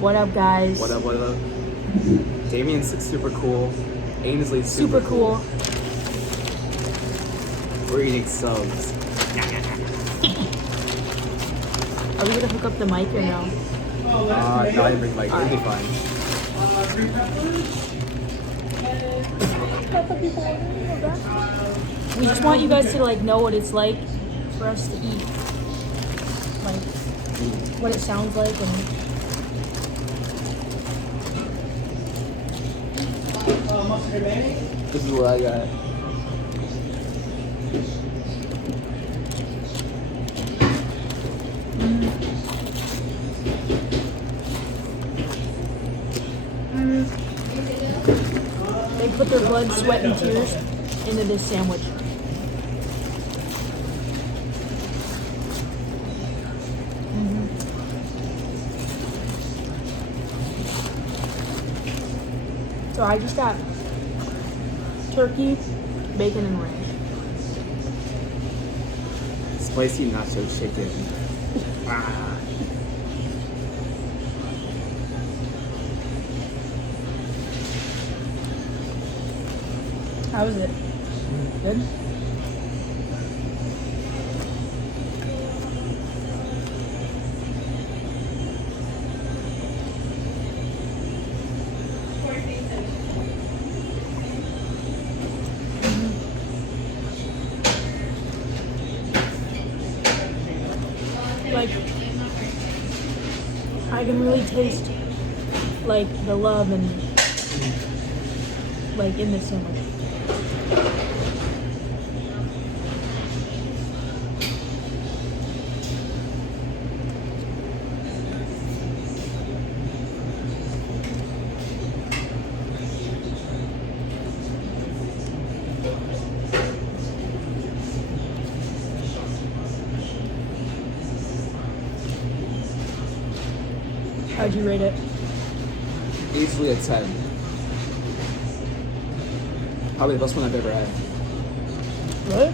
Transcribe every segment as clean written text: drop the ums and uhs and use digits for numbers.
What up, guys? What up, what up? Damien's super cool. Ainsley's Super cool. We're eating subs. Are we gonna hook up the mic or no? No, I didn't bring mic. It'll be fine. We just want you guys to like know what it's like for us to eat. Like what it sounds like and This is what I got. they put their blood, sweat, and tears into this sandwich. So I just got turkey, bacon, and ranch. Spicy nacho chicken. Ah. How is it? Good? Like, I can really taste, like, the love and, like, in this sandwich. How'd you rate it? Easily a 10. Probably the best one I've ever had. What?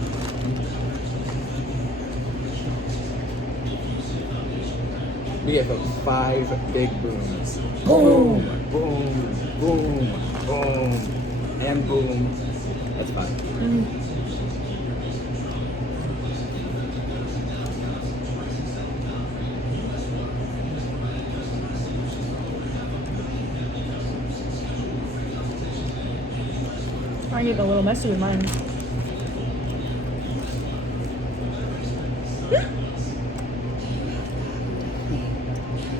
We get 5 big booms. Boom, boom, boom, boom, and boom. That's fine. I get a little messy with mine.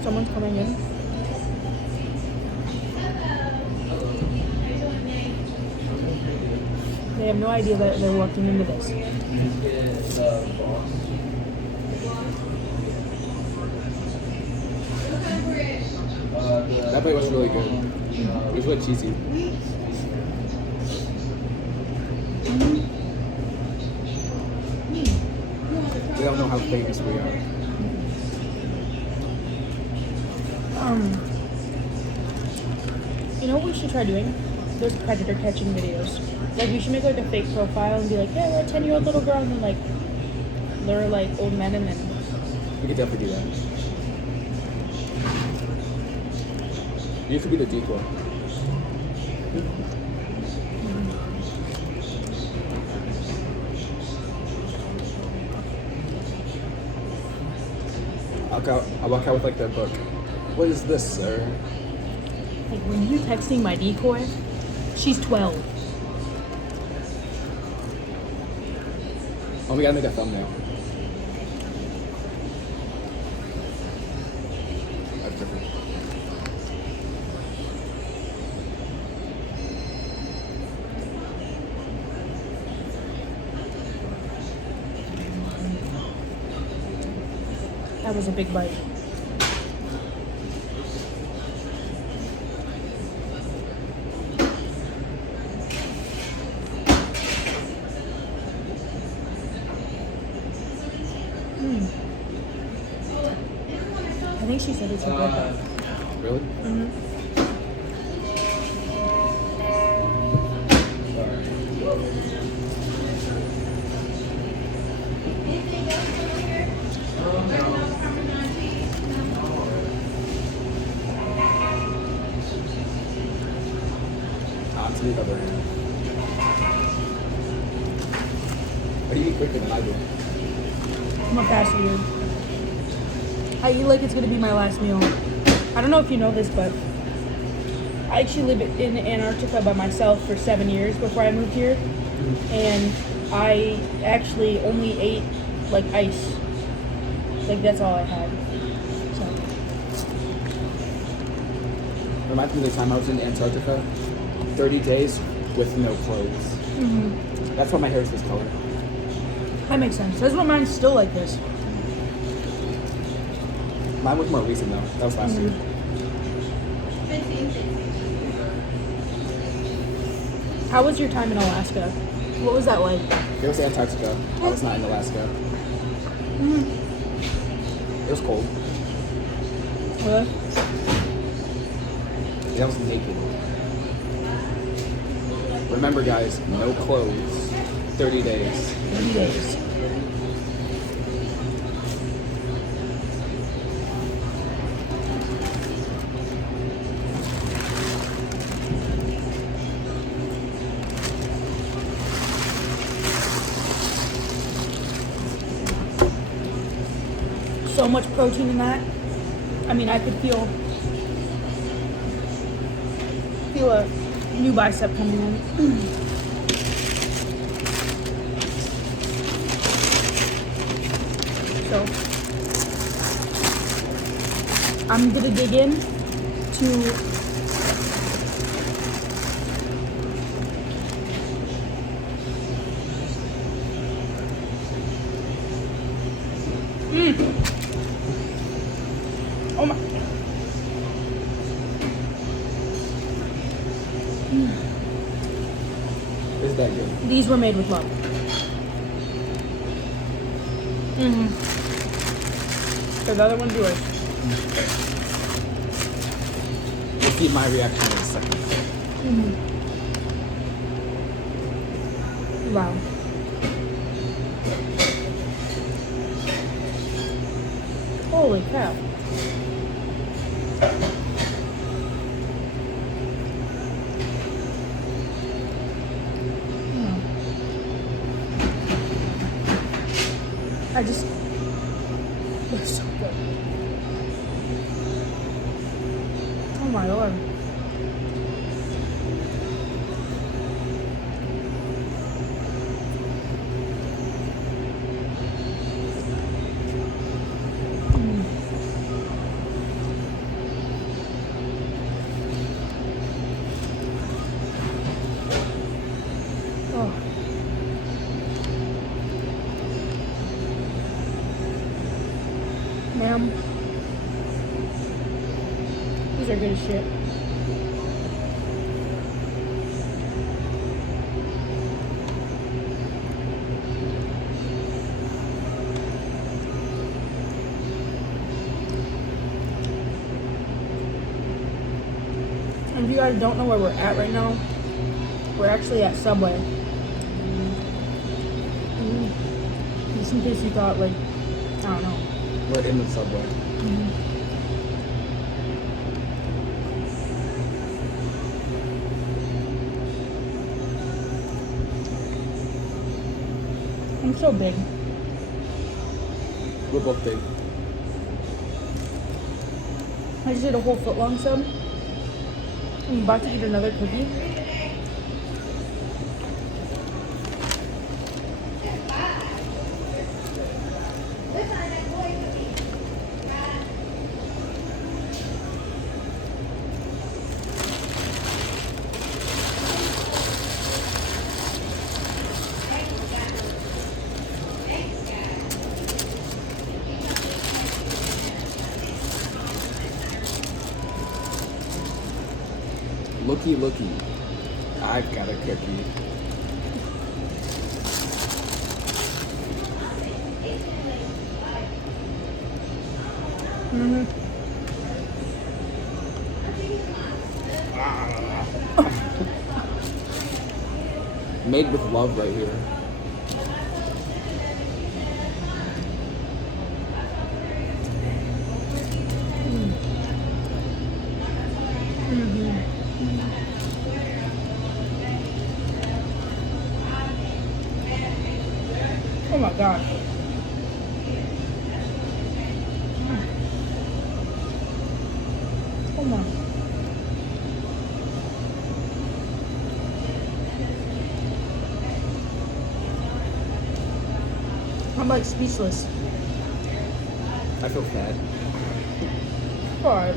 Someone's coming in. They have no idea that they're walking into this. That bite was really good. It was really cheesy. They don't know how famous we are. You know what we should try doing? Those predator catching videos. Like we should make like a fake profile and be like, yeah, we're a 10-year-old little girl, and then like lure like old men and then. We could definitely do that. You could be the decoy. I'll walk out with like that book. What is this, sir? Like when you're texting my decoy, she's 12. Oh, we gotta make a thumbnail. That's different. That was a big bite. I think she said it's a good bite. Really? to the other hand. But you eat quicker than I do. I'm a fast eater. I eat like it's gonna be my last meal. I don't know if you know this, but I actually lived in Antarctica by myself for 7 years before I moved here. And I actually only ate like ice. Like that's all I had. So. Reminds me of the time I was in Antarctica. 30 days with no clothes. Mm-hmm. That's why my hair is this color. That makes sense. That's why mine's still like this. Mine was more recent though. That was last year. How was your time in Alaska? What was that like? It was Antarctica. I was not in Alaska. It was cold. Really? I was naked. Remember guys, no clothes. 30 days. 30 days. So much protein in that. I mean, I could feel a new bicep coming in. So I'm gonna dig in to oh my. Is that good? These were made with love. So the other one's yours. We'll see my reaction in a second. Wow. Holy cow. I just, they're so good. Oh my lord. Oh. Ma'am, these are good as shit. And if you guys don't know where we're at right now, we're actually at Subway. Just in case you thought, like, I don't know. We're in the subway. I'm so big. We're both big. I just ate a whole foot long sub. I'm about to eat another cookie. Looky, looky. I've got a cookie. Made with love right here. gosh. Come on. I'm like speechless. I feel fat. Alright.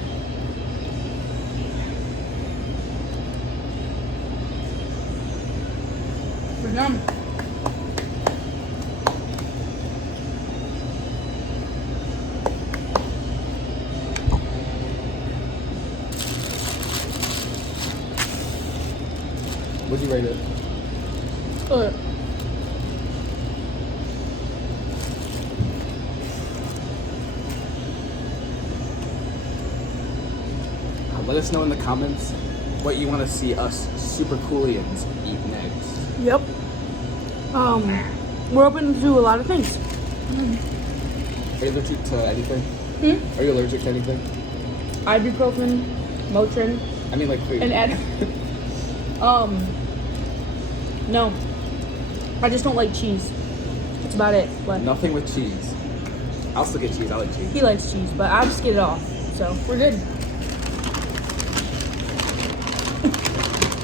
We're done. What'd you rate it? Good. Let us know in the comments what you want to see us super coolians eat next. Yep. We're open to do a lot of things. Are you allergic to anything? Hmm? Are you allergic to anything? Ibuprofen, Motrin, I mean, like food. and no. I just don't like cheese. That's about it. But Nothing with cheese. I'll still get cheese. I like cheese. he likes cheese, but I'll just get it off. So we're good.